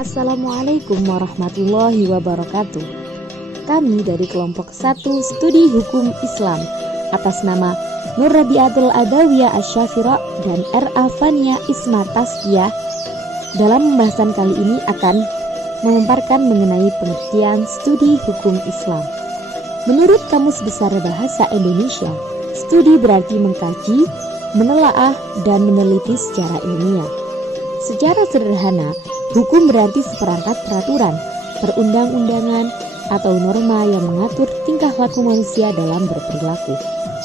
Assalamualaikum warahmatullahi wabarakatuh. Kami dari kelompok 1 Studi Hukum Islam atas nama Nur Rabiatul Adawiyah Asy-Syafira dan R.A. Fania Isma Tazkiyah dalam pembahasan kali ini akan memaparkan mengenai pengertian studi hukum Islam. Menurut Kamus Besar Bahasa Indonesia, studi berarti mengkaji, menelaah, dan meneliti secara ilmiah. Secara sederhana, hukum berarti seperangkat peraturan, perundang-undangan, atau norma yang mengatur tingkah laku manusia dalam berperilaku,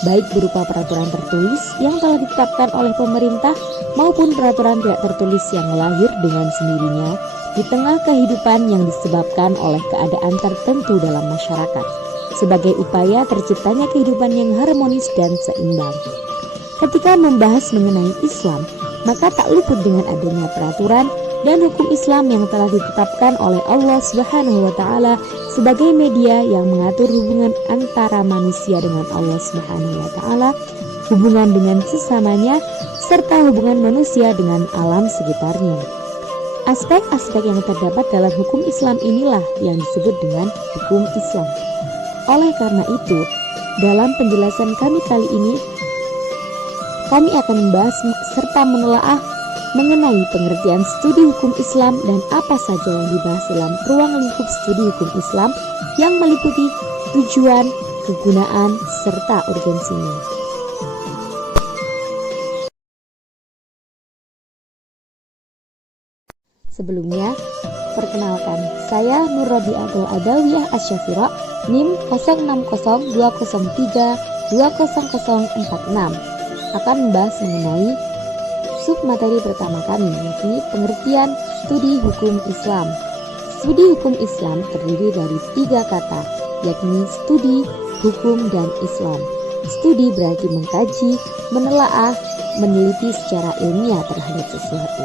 baik berupa peraturan tertulis yang telah ditetapkan oleh pemerintah maupun peraturan tidak tertulis yang lahir dengan sendirinya di tengah kehidupan yang disebabkan oleh keadaan tertentu dalam masyarakat, sebagai upaya terciptanya kehidupan yang harmonis dan seimbang. Ketika membahas mengenai Islam, maka tak luput dengan adanya peraturan dan hukum Islam yang telah ditetapkan oleh Allah Subhanahu wa Ta'ala sebagai media yang mengatur hubungan antara manusia dengan Allah Subhanahu wa Ta'ala, hubungan dengan sesamanya, serta hubungan manusia dengan alam sekitarnya. Aspek-aspek yang terdapat dalam hukum Islam inilah yang disebut dengan hukum Islam. Oleh karena itu, dalam penjelasan kami kali ini, kami akan membahas serta menelaah mengenai pengertian studi hukum Islam dan apa saja yang dibahas dalam ruang lingkup studi hukum Islam yang meliputi tujuan, kegunaan, serta urgensinya. Sebelumnya, perkenalkan, saya Nur Rabiatul Adawiyah Asy-Syafira, NIM 060203200046, akan membahas mengenai submateri pertama kami, yakni pengertian studi hukum Islam. Studi hukum Islam terdiri dari 3 kata, yakni studi, hukum, dan Islam. Studi berarti mengkaji, menelaah, meneliti secara ilmiah terhadap sesuatu.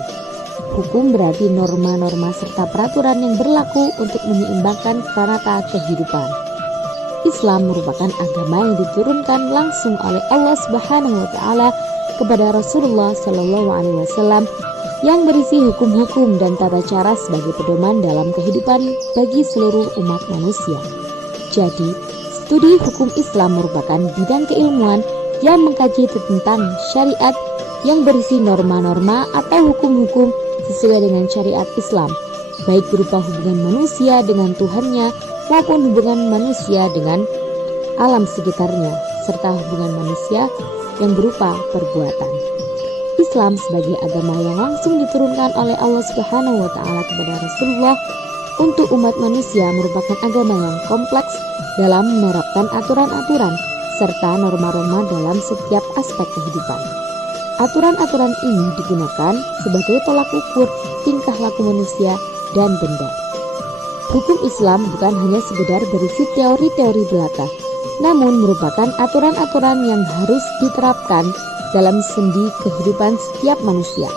Hukum berarti norma-norma serta peraturan yang berlaku untuk menyeimbangkan tata kehidupan. Islam merupakan agama yang diturunkan langsung oleh Allah Subhanahu wa Ta'ala kepada Rasulullah Shallallahu Alaihi Wasallam yang berisi hukum-hukum dan tata cara sebagai pedoman dalam kehidupan bagi seluruh umat manusia. Jadi, studi hukum Islam merupakan bidang keilmuan yang mengkaji tentang syariat yang berisi norma-norma atau hukum-hukum sesuai dengan syariat Islam, baik berupa hubungan manusia dengan Tuhannya maupun hubungan manusia dengan alam sekitarnya, serta hubungan manusia yang berupa perbuatan. Islam sebagai agama yang langsung diturunkan oleh Allah Subhanahu wa Ta'ala kepada Rasulullah untuk umat manusia merupakan agama yang kompleks dalam menerapkan aturan-aturan serta norma-norma dalam setiap aspek kehidupan. Aturan-aturan ini digunakan sebagai tolak ukur tingkah laku manusia dan benda. Hukum Islam bukan hanya sekedar berisi teori-teori belaka, namun merupakan aturan-aturan yang harus diterapkan dalam sendi kehidupan setiap manusia.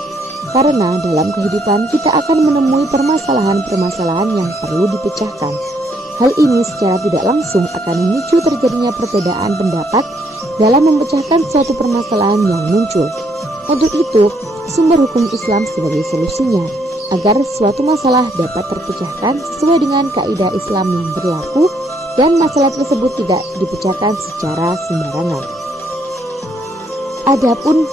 Karena dalam kehidupan kita akan menemui permasalahan-permasalahan yang perlu dipecahkan. Hal ini secara tidak langsung akan memicu terjadinya perbedaan pendapat dalam memecahkan suatu permasalahan yang muncul. Untuk itu, sumber hukum Islam sebagai solusinya agar suatu masalah dapat terpecahkan sesuai dengan kaidah Islam yang berlaku dan masalah tersebut tidak dipecahkan secara sembarangan. Adapun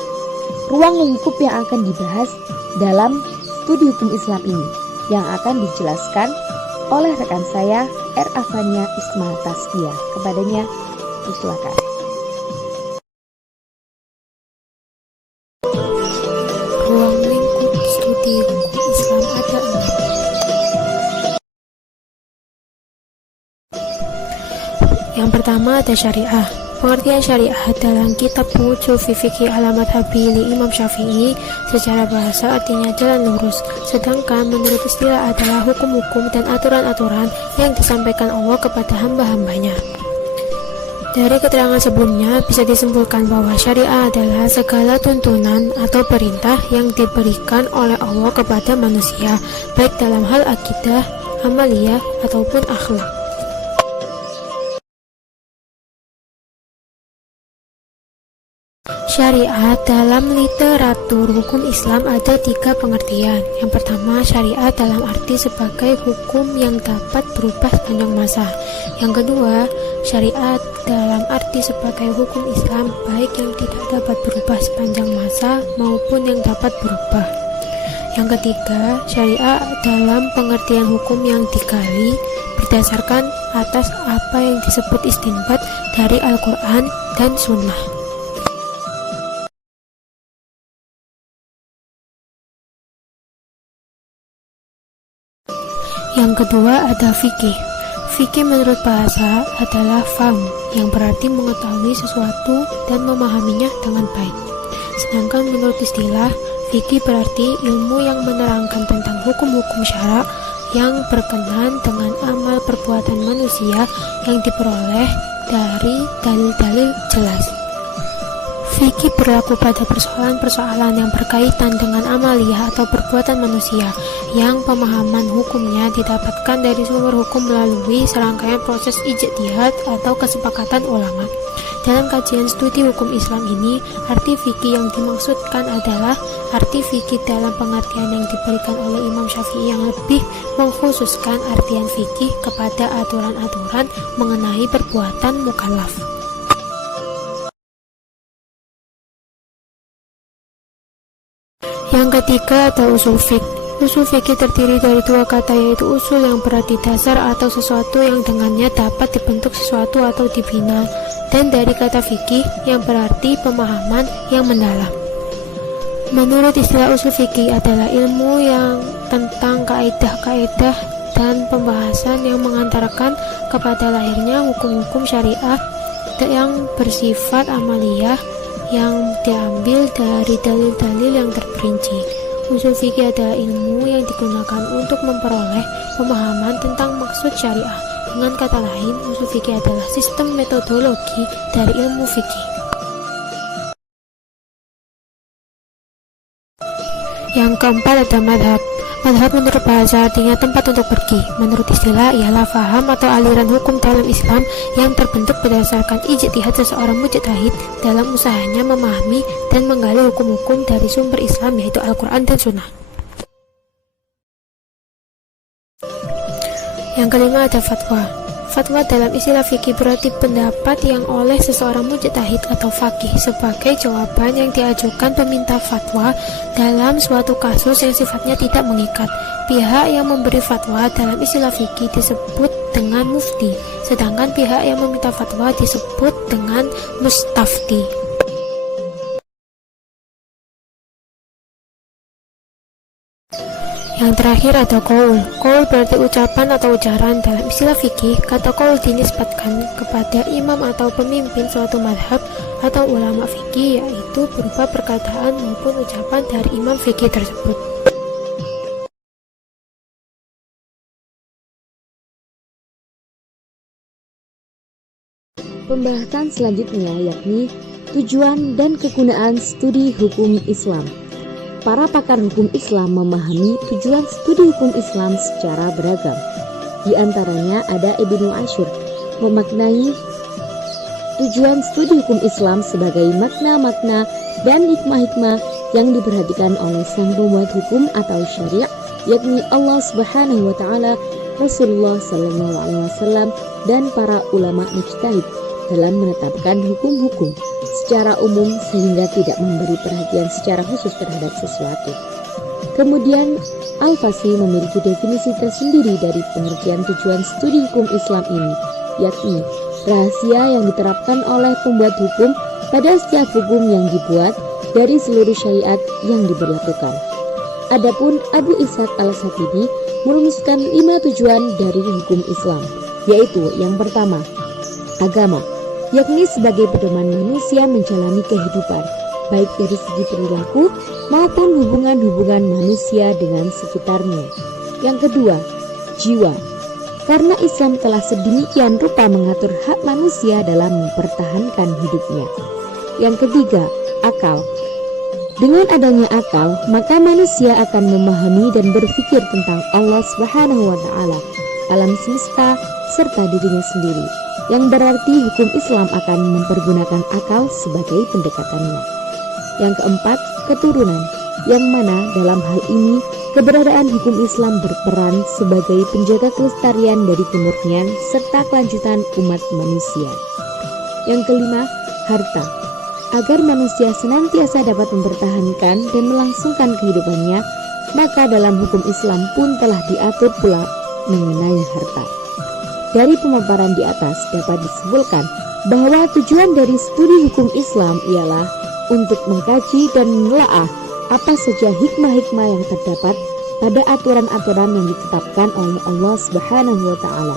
ruang lingkup yang akan dibahas dalam studi hukum Islam ini yang akan dijelaskan oleh rekan saya R.A. Fania Isma Tazkiyah. Kepadanya silakan. Ruang lingkup studi hukum Islam ada 6. Yang pertama ada syariah. Pengertian syariah dalam kitab Ushul Fiqh Al-Madhhabi li Imam Syafi'i secara bahasa artinya jalan lurus, sedangkan menurut istilah adalah hukum-hukum dan aturan-aturan yang disampaikan Allah kepada hamba-hambanya. Dari keterangan sebelumnya bisa disimpulkan bahwa syariah adalah segala tuntunan atau perintah yang diberikan oleh Allah kepada manusia, baik dalam hal akidah, amaliyah, ataupun akhlak. Syariat dalam literatur hukum Islam ada 3 pengertian. Yang pertama, syariat dalam arti sebagai hukum yang dapat berubah sepanjang masa. Yang kedua, syariat dalam arti sebagai hukum Islam baik yang tidak dapat berubah sepanjang masa maupun yang dapat berubah. Yang ketiga, syariat dalam pengertian hukum yang digali berdasarkan atas apa yang disebut istinbat dari Al-Quran dan Sunnah. Yang kedua ada fikih. Fikih menurut bahasa adalah faham, yang berarti mengetahui sesuatu dan memahaminya dengan baik. Sedangkan menurut istilah, fikih berarti ilmu yang menerangkan tentang hukum-hukum syara yang berkenaan dengan amal perbuatan manusia yang diperoleh dari dalil-dalil jelas. Fikih berlaku pada persoalan-persoalan yang berkaitan dengan amaliyah atau perbuatan manusia yang pemahaman hukumnya didapatkan dari sumber hukum melalui serangkaian proses ijtihad atau kesepakatan ulama. Dalam kajian studi hukum Islam ini, arti fikih yang dimaksudkan adalah arti fikih dalam pengertian yang diberikan oleh Imam Syafi'i yang lebih mengkhususkan artian fikih kepada aturan-aturan mengenai perbuatan mukallaf. Yang ketiga ada usul fiqh. Usul fikih terdiri dari 2 kata, yaitu usul yang berarti dasar atau sesuatu yang dengannya dapat dibentuk sesuatu atau dibina, dan dari kata fikih yang berarti pemahaman yang mendalam. Menurut istilah usul fikih adalah ilmu yang tentang kaidah-kaidah dan pembahasan yang mengantarkan kepada lahirnya hukum-hukum syariah yang bersifat amaliyah yang diambil dari dalil-dalil yang terperinci. Usul fikih adalah ilmu yang digunakan untuk memperoleh pemahaman tentang maksud syariah. Dengan kata lain, usul fikih adalah sistem metodologi dari ilmu fikih. Yang keempat ada madhab. Madhab menurut bahasa artinya tempat untuk pergi. Menurut istilah ialah faham atau aliran hukum dalam Islam yang terbentuk berdasarkan ijtihad seseorang mujtahid dalam usahanya memahami dan menggali hukum-hukum dari sumber Islam, yaitu Al-Quran dan Sunnah. Yang kelima ada fatwa. Fatwa dalam istilah fikih berarti pendapat yang oleh seseorang mujtahid atau faqih sebagai jawaban yang diajukan peminta fatwa dalam suatu kasus yang sifatnya tidak mengikat. Pihak yang memberi fatwa dalam istilah fikih disebut dengan mufti, sedangkan pihak yang meminta fatwa disebut dengan mustafti. Yang terakhir ada qaul. Qaul berarti ucapan atau ujaran. Dalam istilah fikih, kata qaul dinisbatkan kepada imam atau pemimpin suatu madhab atau ulama fikih, yaitu berupa perkataan maupun ucapan dari imam fikih tersebut. Pembahasan selanjutnya yakni tujuan dan kegunaan studi hukum Islam. Para pakar hukum Islam memahami tujuan studi hukum Islam secara beragam. Di antaranya ada Ibnu Ashur memaknai tujuan studi hukum Islam sebagai makna-makna dan hikmah-hikmah yang diperhatikan oleh sang pembuat hukum atau syariat, yakni Allah Subhanahu wa taala, Rasulullah sallallahu alaihi wasallam dan para ulama mujtahid dalam menetapkan hukum-hukum secara umum sehingga tidak memberi perhatian secara khusus terhadap sesuatu. Kemudian Al-Fasih memiliki definisi tersendiri dari pengertian tujuan studi hukum Islam ini, yakni rahasia yang diterapkan oleh pembuat hukum pada setiap hukum yang dibuat dari seluruh syariat yang diberlakukan. Adapun Abu Ishaq Al-Shatibi merumuskan 5 tujuan dari hukum Islam, yaitu yang pertama, agama, yakni sebagai pedoman manusia menjalani kehidupan, baik dari segi perilaku maupun hubungan-hubungan manusia dengan sekitarnya. Yang kedua, jiwa, karena Islam telah sedemikian rupa mengatur hak manusia dalam mempertahankan hidupnya. Yang ketiga, akal. Dengan adanya akal, maka manusia akan memahami dan berpikir tentang Allah Subhanahu wa taala, alam semesta serta dirinya sendiri, yang berarti hukum Islam akan mempergunakan akal sebagai pendekatannya. Yang keempat, keturunan, yang mana dalam hal ini keberadaan hukum Islam berperan sebagai penjaga kelestarian dari kemurnian serta kelanjutan umat manusia. Yang kelima, harta, agar manusia senantiasa dapat mempertahankan dan melangsungkan kehidupannya, maka dalam hukum Islam pun telah diatur pula mengenai harta. Dari pemaparan di atas dapat disimpulkan bahwa tujuan dari studi hukum Islam ialah untuk mengkaji dan menelaah apa saja hikmah-hikmah yang terdapat pada aturan-aturan yang ditetapkan oleh Allah Subhanahu wa Ta'ala.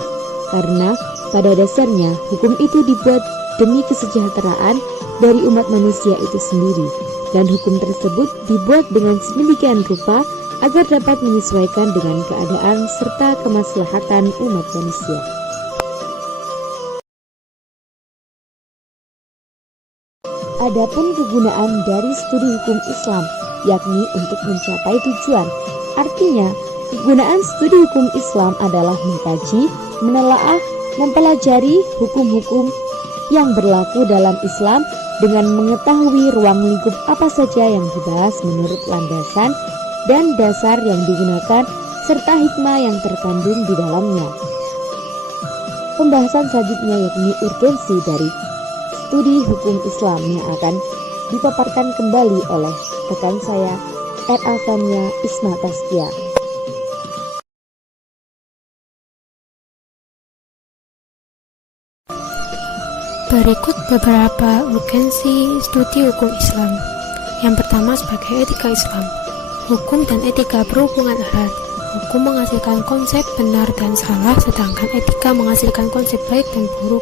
Karena pada dasarnya hukum itu dibuat demi kesejahteraan dari umat manusia itu sendiri, dan hukum tersebut dibuat dengan sedemikian rupa agar dapat menyesuaikan dengan keadaan serta kemaslahatan umat manusia. Adapun kegunaan dari studi hukum Islam, yakni untuk mencapai tujuan. Artinya, kegunaan studi hukum Islam adalah mengkaji, menelaah, mempelajari hukum-hukum yang berlaku dalam Islam dengan mengetahui ruang lingkup apa saja yang dibahas menurut landasan dan dasar yang digunakan serta hikmah yang terkandung di dalamnya. Pembahasan selanjutnya yakni urgensi dari studi hukum Islam yang akan dipaparkan kembali oleh rekan saya R.A.Tania Isma Taskia. Berikut beberapa urgensi studi hukum Islam. Yang pertama sebagai etika Islam. Hukum dan etika berhubungan erat. Hukum menghasilkan konsep benar dan salah, sedangkan etika menghasilkan konsep baik dan buruk.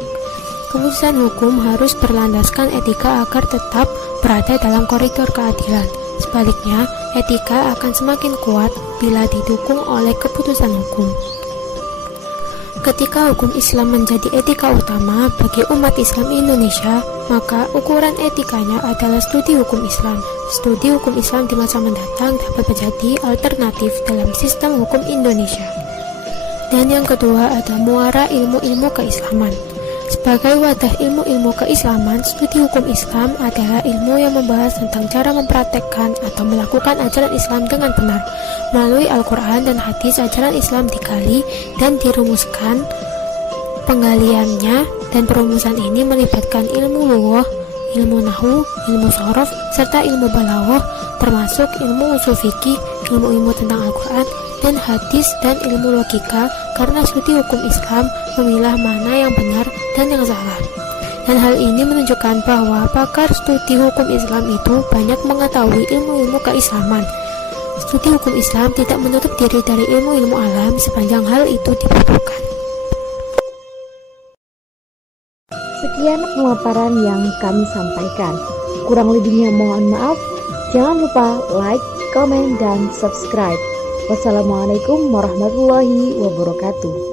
Keputusan hukum harus berlandaskan etika agar tetap berada dalam koridor keadilan. Sebaliknya, etika akan semakin kuat bila didukung oleh keputusan hukum. Ketika hukum Islam menjadi etika utama bagi umat Islam Indonesia, maka ukuran etikanya adalah studi hukum Islam. Studi hukum Islam di masa mendatang dapat menjadi alternatif dalam sistem hukum Indonesia. Dan yang kedua ada muara ilmu-ilmu keislaman. Sebagai wadah ilmu-ilmu keislaman, studi hukum Islam adalah ilmu yang membahas tentang cara mempraktekkan atau melakukan ajaran Islam dengan benar. Melalui Al-Quran dan hadis, ajaran Islam digali dan dirumuskan. Penggaliannya dan perumusan ini melibatkan ilmu lughah, ilmu nahwu, ilmu shorof, serta ilmu balaghah, termasuk ilmu ushul fikih, ilmu-ilmu tentang Al-Quran dan hadis, dan ilmu logika, karena studi hukum Islam memilah mana yang benar dan yang salah. Dan hal ini menunjukkan bahwa pakar studi hukum Islam itu banyak mengetahui ilmu-ilmu keislaman. Studi hukum Islam tidak menutup diri dari ilmu-ilmu alam sepanjang hal itu dibutuhkan. Sekian pemaparan yang kami sampaikan. Kurang lebihnya mohon maaf. Jangan lupa like, comment, dan subscribe. Wassalamualaikum warahmatullahi wabarakatuh.